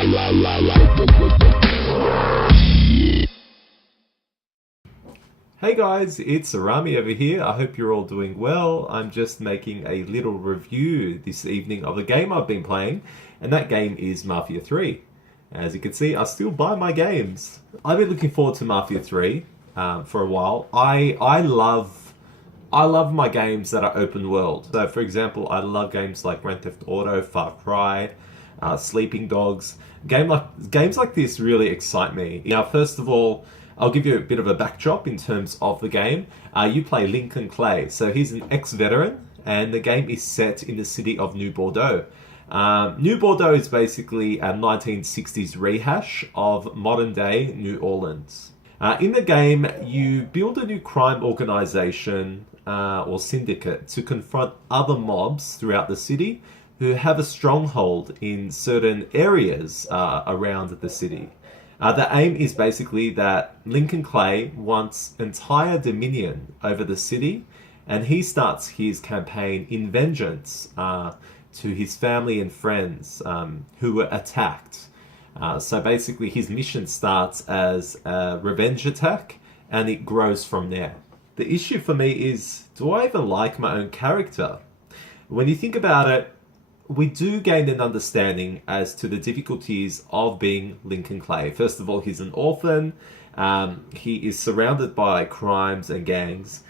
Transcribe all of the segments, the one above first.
Hey guys, it's Arami over here. I hope you're all doing well. I'm just making a little review this evening of a game I've been playing, and that game is Mafia 3. As you can see, I still buy my games. I've been looking forward to Mafia 3 for a while. I love my games that are open world. So for example, I love games like Grand Theft Auto, Far Cry, Sleeping Dogs. Games like this really excite me. Now, first of all, I'll give you a bit of a backdrop in terms of the game. You play Lincoln Clay, so he's an ex-veteran, and the game is set in the city of New Bordeaux. New Bordeaux is basically a 1960s rehash of modern-day New Orleans. In the game, you build a new crime organization or syndicate to confront other mobs throughout the city who have a stronghold in certain areas around the city. The aim is basically that Lincoln Clay wants entire dominion over the city, and he starts his campaign in vengeance to his family and friends who were attacked. So basically his mission starts as a revenge attack, and it grows from there. The issue for me is, do I even like my own character? When you think about it, we do gain an understanding as to the difficulties of being Lincoln Clay. First of all, he's an orphan. He is surrounded by crimes and gangs.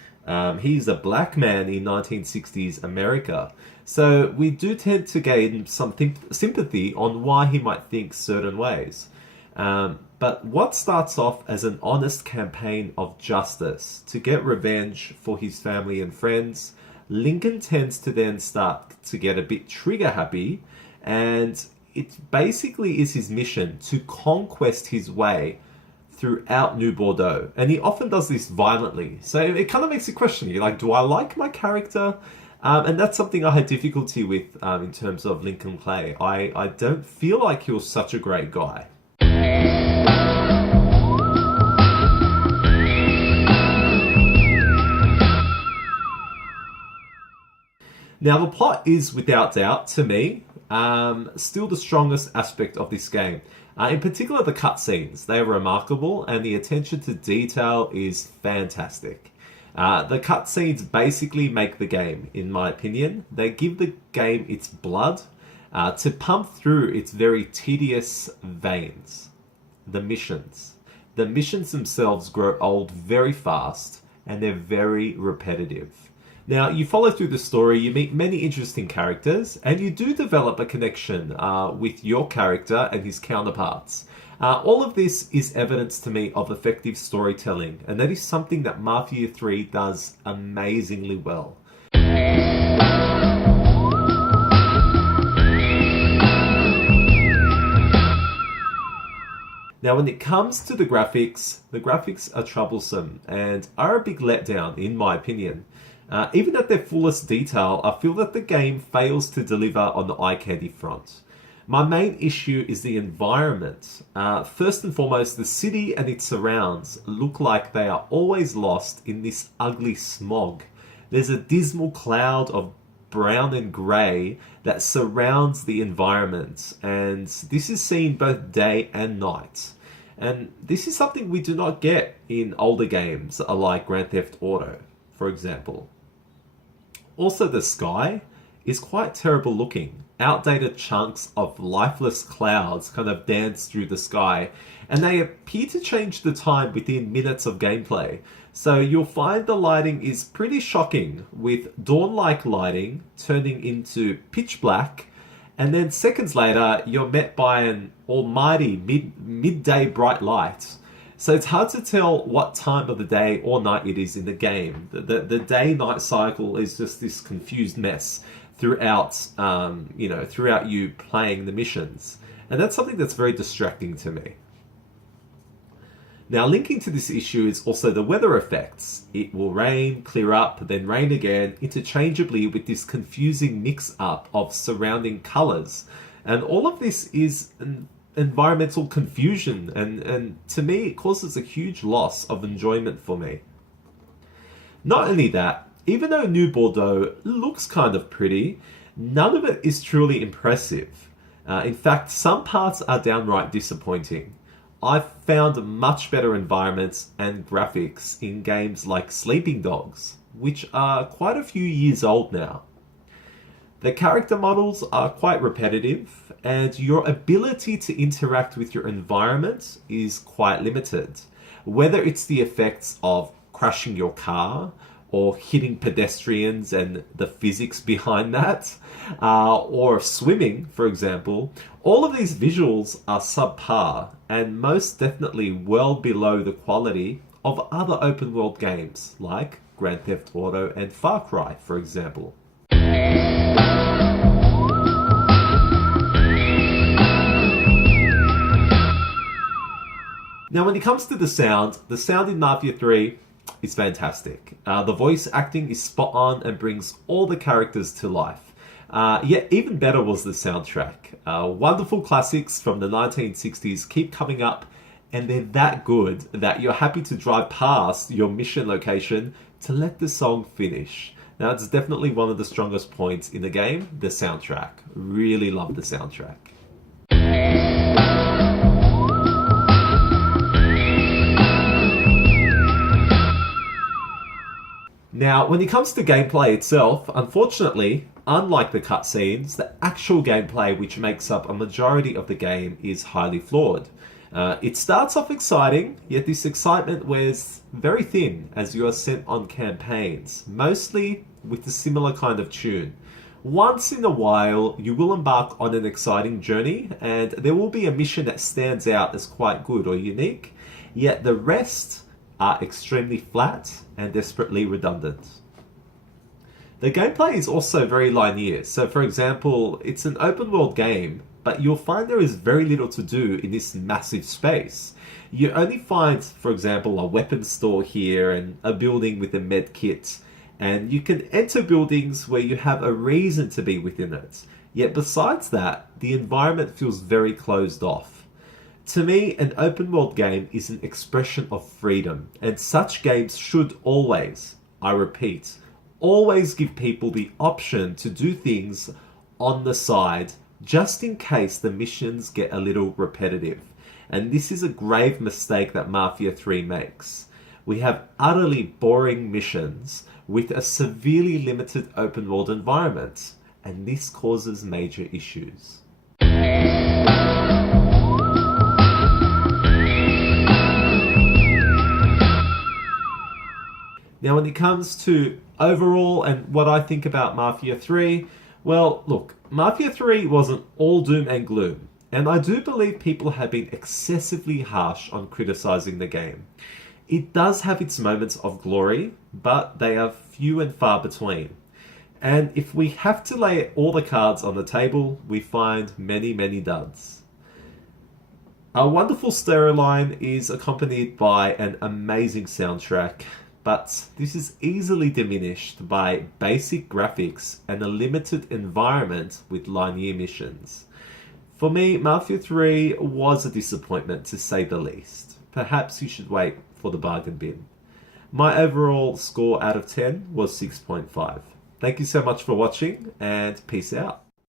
He's a black man in 1960s America. So we do tend to gain some sympathy on why he might think certain ways. But what starts off as an honest campaign of justice to get revenge for his family and friends, Lincoln tends to then start to get a bit trigger happy, and it basically is his mission to conquest his way throughout New Bordeaux. And he often does this violently. So it kind of makes you question, you like, do I like my character? And that's something I had difficulty with in terms of Lincoln Clay. I don't feel like he was such a great guy. Now, the plot is, without doubt, to me, still the strongest aspect of this game. In particular, the cutscenes. They are remarkable, and the attention to detail is fantastic. The cutscenes basically make the game, in my opinion. They give the game its blood to pump through its very tedious veins. The missions. The missions themselves grow old very fast, and they're very repetitive. Now, you follow through the story, you meet many interesting characters, and you do develop a connection with your character and his counterparts. All of this is evidence to me of effective storytelling, and that is something that Mafia 3 does amazingly well. Now, when it comes to the graphics are troublesome and are a big letdown, in my opinion. Even at their fullest detail, I feel that the game fails to deliver on the eye candy front. My main issue is the environment. First and foremost, the city and its surrounds look like they are always lost in this ugly smog. There's a dismal cloud of brown and grey that surrounds the environment, and this is seen both day and night. And this is something we do not get in older games like Grand Theft Auto, for example. Also, the sky is quite terrible looking. Outdated chunks of lifeless clouds kind of dance through the sky, and they appear to change the time within minutes of gameplay. So you'll find the lighting is pretty shocking, with dawn-like lighting turning into pitch black, and then seconds later you're met by an almighty midday bright light. So it's hard to tell what time of the day or night it is in the game. The day-night cycle is just this confused mess throughout, throughout you playing the missions. And that's something that's very distracting to me. Now, linking to this issue is also the weather effects. It will rain, clear up, then rain again, interchangeably with this confusing mix-up of surrounding colours. And all of this is environmental confusion, and to me it causes a huge loss of enjoyment for me. Not only that, even though New Bordeaux looks kind of pretty, none of it is truly impressive. In fact, some parts are downright disappointing. I've found much better environments and graphics in games like Sleeping Dogs, which are quite a few years old now. The character models are quite repetitive, and your ability to interact with your environment is quite limited. Whether it's the effects of crashing your car, or hitting pedestrians and the physics behind that, or swimming, for example, all of these visuals are subpar and most definitely well below the quality of other open world games like Grand Theft Auto and Far Cry, for example. Now, when it comes to the sound in Mafia 3 is fantastic. The voice acting is spot on and brings all the characters to life. Yet even better was the soundtrack. Wonderful classics from the 1960s keep coming up, and they're that good that you're happy to drive past your mission location to let the song finish. Now, it's definitely one of the strongest points in the game, the soundtrack. Really love the soundtrack. Now, when it comes to gameplay itself, unfortunately, unlike the cutscenes, the actual gameplay, which makes up a majority of the game, is highly flawed. It starts off exciting, yet this excitement wears very thin as you are sent on campaigns, mostly with a similar kind of tune. Once in a while, you will embark on an exciting journey, and there will be a mission that stands out as quite good or unique, yet the rest are extremely flat and desperately redundant. The gameplay is also very linear. So for example, it's an open world game, but you'll find there is very little to do in this massive space. You only find, for example, a weapons store here and a building with a med kit, and you can enter buildings where you have a reason to be within it. Yet besides that, the environment feels very closed off. To me, an open world game is an expression of freedom, and such games should always, I repeat, always give people the option to do things on the side, just in case the missions get a little repetitive. And this is a grave mistake that Mafia 3 makes. We have utterly boring missions with a severely limited open world environment, and this causes major issues. Now, when it comes to overall and what I think about Mafia 3, well, look, Mafia 3 wasn't all doom and gloom, and I do believe people have been excessively harsh on criticizing the game. It does have its moments of glory, but they are few and far between. And if we have to lay all the cards on the table, we find many, many duds. A wonderful storyline is accompanied by an amazing soundtrack, but this is easily diminished by basic graphics and a limited environment with linear missions. For me, Mafia 3 was a disappointment to say the least. Perhaps you should wait for the bargain bin. My overall score out of 10 was 6.5. Thank you so much for watching, and peace out.